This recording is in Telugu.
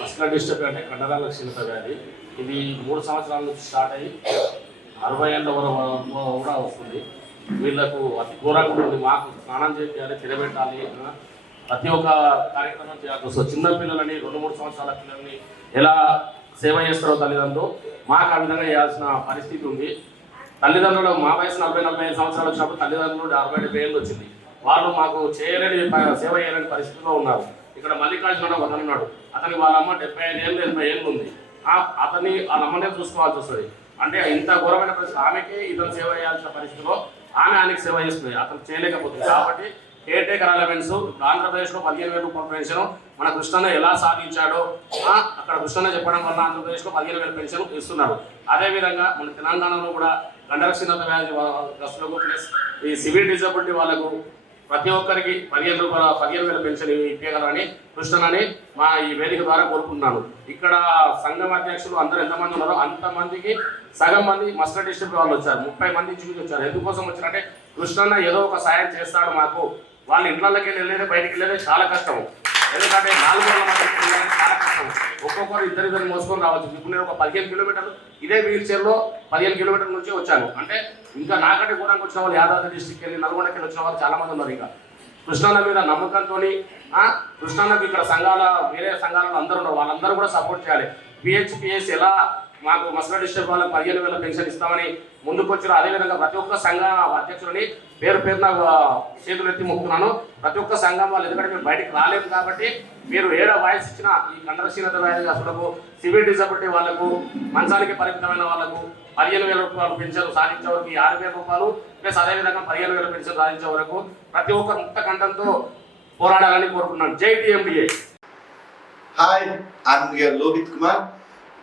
మస్కులర్ డిస్టర్బ్ అంటే కండరాల క్షీణత వ్యాధి. ఇది మూడు సంవత్సరాల నుంచి స్టార్ట్ అయ్యి అరవై ఏళ్ళ వరకు కూడా వస్తుంది. వీళ్ళకు అతి ఘోరంగా ఉంటుంది. మాకు స్నానం చేయాలి తినబెట్టాలి ప్రతి ఒక్క కార్యక్రమం చేయాల్సి వస్తుంది చిన్న పిల్లలని రెండు మూడు సంవత్సరాల పిల్లల్ని ఎలా సేవ చేస్తారో తల్లిదండ్రులు మాకు ఆ విధంగా చేయాల్సిన పరిస్థితి ఉంది. తల్లిదండ్రులు మా వయసు నలభై నలభై ఐదు సంవత్సరాలు వచ్చినప్పుడు తల్లిదండ్రులు అరవై డెబ్బై ఏళ్ళు వచ్చింది. వాళ్ళు మాకు చేయలేని సేవ చేయలేని పరిస్థితిలో ఉన్నారు. ఇక్కడ మల్లికార్జున ఒకటి అన్నాడు ఉన్నాడు. అతని వాళ్ళ అమ్మ డెబ్బై ఐదు ఏళ్ళు ఎనభై ఏళ్ళు ఉంది. ఆ అతన్ని వాళ్ళ అమ్మనే చూసుకోవాల్సి వస్తుంది. అంటే ఇంత ఘోరమైన పరిస్థితి ఆమెకి ఇతను సేవ చేయాల్సిన పరిస్థితిలో ఆమె ఆయనకి సేవ చేస్తుంది. అతను చేయలేకపోతుంది. కాబట్టి కేర్ టేకర్ అలవెన్స్ ఆంధ్రప్రదేశ్లో పదిహేను వేల రూపాయల పెన్షన్ మన కృష్ణన్న ఎలా సాధించాడో అక్కడ కృష్ణన్న చెప్పడం వల్ల ఆంధ్రప్రదేశ్లో పదిహేను వేల పెన్షన్ ఇస్తున్నారు. అదేవిధంగా మన తెలంగాణలో కూడా గండరక్షీణత వ్యాధి గ్రస్తులకు ప్లస్ ఈ సివిల్ డిజబిలిటీ వాళ్ళకు ప్రతి ఒక్కరికి పదిహేను రూపాయల పదిహేను వేల పెన్షన్ ఇప్పగలరని కృష్ణనని మా ఈ వేదిక ద్వారా కోరుకుంటున్నాను. ఇక్కడ సంఘం అధ్యక్షులు అందరూ ఎంతమంది ఉన్నారో అంతమందికి సగం మంది మస్కర్ డిస్ట్రిక్ట్ వాళ్ళు వచ్చారు. ముప్పై మంది చూసి వచ్చారు. ఎందుకోసం వచ్చారంటే కృష్ణన్న ఏదో ఒక సాయం చేస్తాడు మాకు. వాళ్ళ ఇంట్లోకి వెళ్ళేది బయటికి వెళ్ళేది చాలా కష్టం. ఎందుకంటే నాలుగు వందల మంది చాలా కష్టం ఒక్కొక్కరు ఇద్దరు ఇద్దరు మోసుకొని రావచ్చు. ఇప్పుడు నేను ఒక పదిహేను కిలోమీటర్లు ఇదే వీల్ చైర్లో పదిహేను కిలోమీటర్ల నుంచి వచ్చాను. అంటే ఇంకా నాకంటే కూడా వచ్చిన వాళ్ళు యాదాద్రి డిస్టిక్ వెళ్ళి నల్గొండకి వచ్చిన వాళ్ళు చాలా మంది ఉన్నారు ఇంకా. కృష్ణాన్న మీద నమ్మకంతో కృష్ణాన్నకు ఇక్కడ సంఘాల వేరే సంఘాలలో అందరూ ఉన్నారు. వాళ్ళందరూ కూడా సపోర్ట్ చేయాలి. పిహెచ్పిఎస్ ఎలా మాకు మసల డిస్ట్రిక్ట్ వాళ్ళకి పదిహేను వేల పెన్షన్ ఇస్తామని ముందుకొచ్చిన అదేవిధంగా ప్రతి ఒక్క సంఘ అధ్యక్షులని పేరు పేరున ఆ, చేతులు ఎత్తి మొక్కుతున్నాను. ప్రతి ఒక్క సంఘం వాళ్ళు ఎందుకంటే మేము బయటకు రాలేము కాబట్టి మీరు ఏడ వాయిస్ ఇచ్చిన ఈ కండరక్షీణత వ్యాధి అసలు సివిల్ డిసబిలిటీ వాళ్ళకు మంచానికి పరిమితమైన వాళ్ళకు పదిహేను వేల రూపాయలు పెన్షన్ సాధించే వరకు ఆరు వేల రూపాయలు ప్లస్ అదేవిధంగా పదిహేను వేల పెన్షన్ సాధించే వరకు ప్రతి ఒక్కరు ముక్త కంఠంతో పోరాడాలని కోరుకున్నాను జై టీఎండిఏ. Hi, కుమార్.